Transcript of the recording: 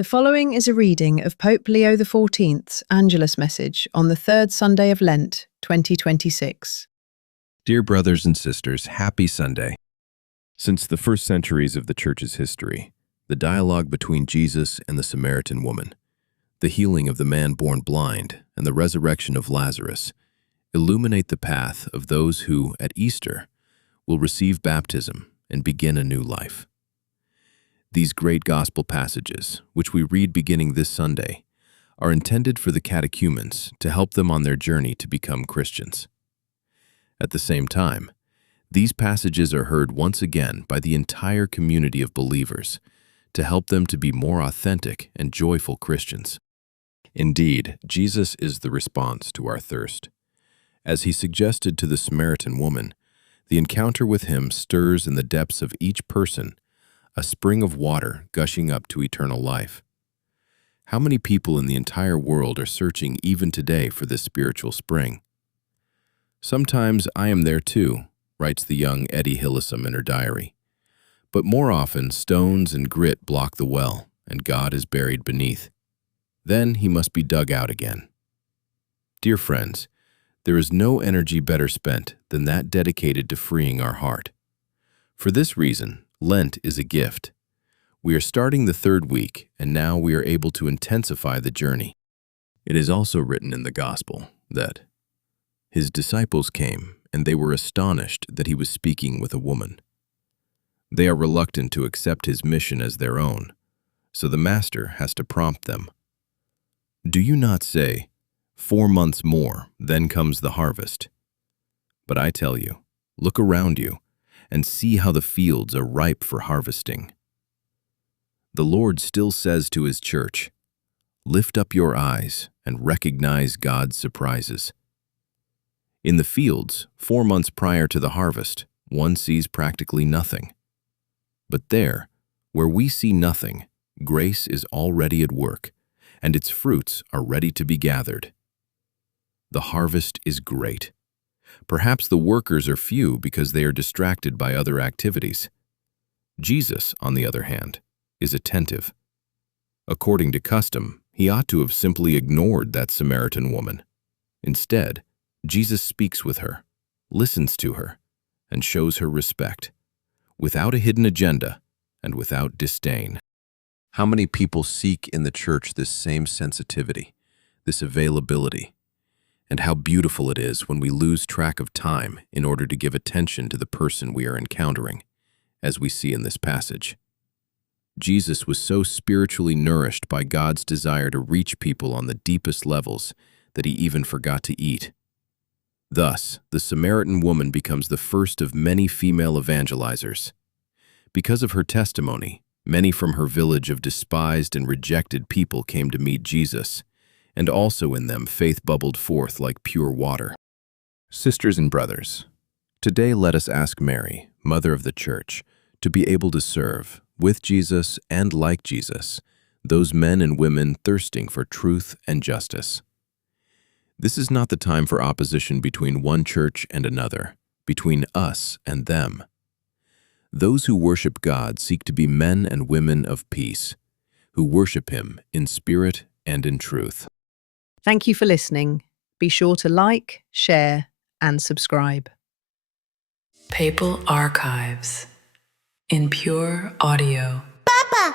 The following is a reading of Pope Leo XIV's Angelus message on the third Sunday of Lent, 2026. Dear brothers and sisters, happy Sunday. Since the first centuries of the Church's history, the dialogue between Jesus and the Samaritan woman, the healing of the man born blind, and the resurrection of Lazarus illuminate the path of those who, at Easter, will receive baptism and begin a new life. These great gospel passages, which we read beginning this Sunday, are intended for the catechumens to help them on their journey to become Christians. At the same time, these passages are heard once again by the entire community of believers to help them to be more authentic and joyful Christians. Indeed, Jesus is the response to our thirst. As he suggested to the Samaritan woman, the encounter with him stirs in the depths of each person a spring of water gushing up to eternal life. How many people in the entire world are searching even today for this spiritual spring? Sometimes I am there too, writes the young Eddie Hillesum in her diary. But more often, stones and grit block the well, and God is buried beneath. Then he must be dug out again. Dear friends, there is no energy better spent than that dedicated to freeing our heart. For this reason, Lent is a gift. We are starting the third week, and now we are able to intensify the journey. It is also written in the Gospel that his disciples came, and they were astonished that he was speaking with a woman. They are reluctant to accept his mission as their own, so the Master has to prompt them. Do you not say, 4 months more, then comes the harvest? But I tell you, look around you, and see how the fields are ripe for harvesting. The Lord still says to his church, lift up your eyes and recognize God's surprises. In the fields, 4 months prior to the harvest, one sees practically nothing. But there, where we see nothing, grace is already at work, and its fruits are ready to be gathered. The harvest is great. Perhaps the workers are few because they are distracted by other activities. Jesus, on the other hand, is attentive. According to custom, he ought to have simply ignored that Samaritan woman. Instead, Jesus speaks with her, listens to her, and shows her respect, without a hidden agenda and without disdain. How many people seek in the Church this same sensitivity, this availability? And how beautiful it is when we lose track of time in order to give attention to the person we are encountering, as we see in this passage. Jesus was so spiritually nourished by God's desire to reach people on the deepest levels that he even forgot to eat. Thus, the Samaritan woman becomes the first of many female evangelizers. Because of her testimony, many from her village of despised and rejected people came to meet Jesus, and also in them faith bubbled forth like pure water. Sisters and brothers, today let us ask Mary, Mother of the Church, to be able to serve, with Jesus and like Jesus, those men and women thirsting for truth and justice. This is not the time for opposition between one church and another, between us and them. Those who worship God seek to be men and women of peace, who worship him in spirit and in truth. Thank you for listening. Be sure to like, share, and subscribe. Papal Archives in pure audio. Papa!